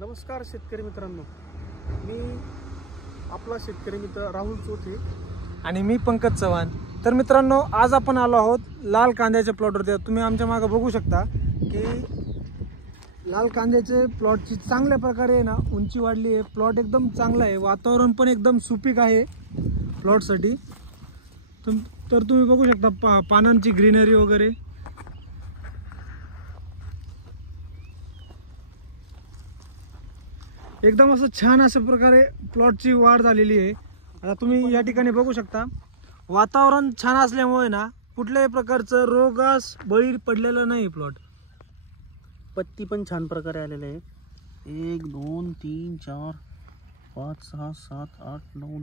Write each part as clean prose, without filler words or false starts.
नमस्कार शेतकरी मित्रांनो, मी आपला शेतकरी मित्र राहुल चोथे आणि मी पंकज चव्हाण। तर मित्रांनो, आज आपण आलो आहोत लाल कांद्याच्या प्लॉटवरती। तुम्ही आमच्या मागे बघू शकता की लाल कांद्याचे प्लॉटची चांगल्या प्रकारे ना उंची वाढली आहे। प्लॉट एकदम चांगला आहे, वातावरण पण एकदम सुपीक आहे प्लॉटसाठी। तर तुम्ही बघू शकता पानांची ग्रीनरी वगैरे एकदम असं छान अशा प्रकारे प्लॉटची वाढ झालेली आहे। आता तुम्ही या ठिकाणी बघू शकता, वातावरण छान असल्यामुळे ना कुठल्याही प्रकारचं रोगास बळी पडलेलं नाही प्लॉट। पत्ती पण छान प्रकारे आलेले आहे। 1 2 3 4 5 6 7 8 9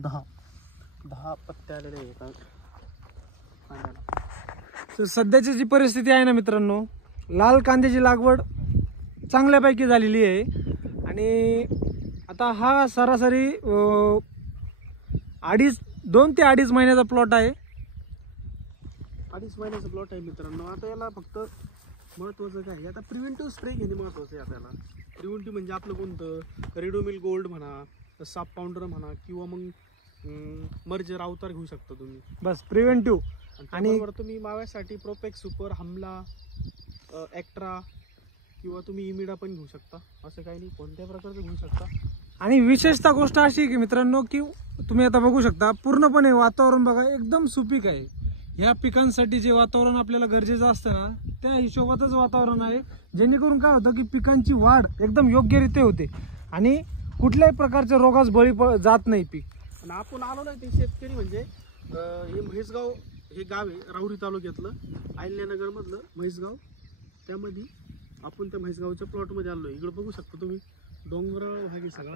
10 पत्ते आलेले आहेत। तर सध्याची जी परिस्थिती आहे ना मित्रांनो, लाल कांद्याची लागवड चांगल्यापैकी झालेली आहे आणि आता हा सरासरी 2 ते 2.5 महिन्याचा प्लॉट आहे। 2.5 महिन्याचा प्लॉट आहे मित्रांनो। आता याला फक्त महत्त्वाचं काय आहे, आता प्रिव्हेंटिव्ह स्प्रे घेणे महत्त्वाचं आहे आपल्याला। प्रिव्हेंटिव्ह म्हणजे आपलं कोणतं, रेडोमिल गोल्ड म्हणा, साप पावडर म्हणा, किंवा मग मर्जर अवतार घेऊ शकता तुम्ही, बस प्रिव्हेंटिव्ह। आणि तुम्ही माव्यासाठी प्रोपेक्स सुपर, हमला, एक्ट्रा किंवा तुम्ही इमिडा पण घेऊ शकता। असं काही नाही, कोणत्याही प्रकारचं घेऊ शकता। आणि विशेषतः गोष्ट अशी की मित्रांनो, की तुम्ही आता बघू शकता पूर्णपणे वातावरण बघा एकदम सुपीक आहे। ह्या पिकांसाठी जे वातावरण आपल्याला गरजेचं असतं ना, त्या हिशोबातच वातावरण आहे, जेणेकरून काय होतं की पिकांची वाढ एकदम योग्यरीत्या होते आणि कुठल्याही प्रकारच्या रोगास बळी जात नाही पीक। आणि आपण आलो नाही ते शेतकरी म्हणजे हे म्हैसगाव हे गाव आहे, राहुरी तालुक्यातलं अहिल्यानगर मधलं म्हैसगाव। त्यामध्ये आपण त्या म्हैसगावच्या प्लॉटमध्ये आलो। इकडे बघू शकता तुम्ही, डोंगराळ भाग आहे सगळा,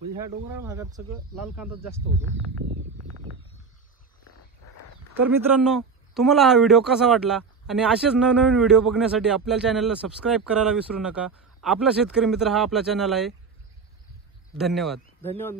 म्हणजे ह्या डोंगराळ भागात सगळं लाल कांदा जास्त होतो। तर मित्रांनो, तुम्हाला हा व्हिडिओ कसा वाटला आणि असेच नवनवीन व्हिडिओ बघण्यासाठी आपल्या चॅनलला सबस्क्राईब करायला विसरू नका। आपला शेतकरी मित्र हा आपला चॅनल आहे। धन्यवाद मित्रांनो।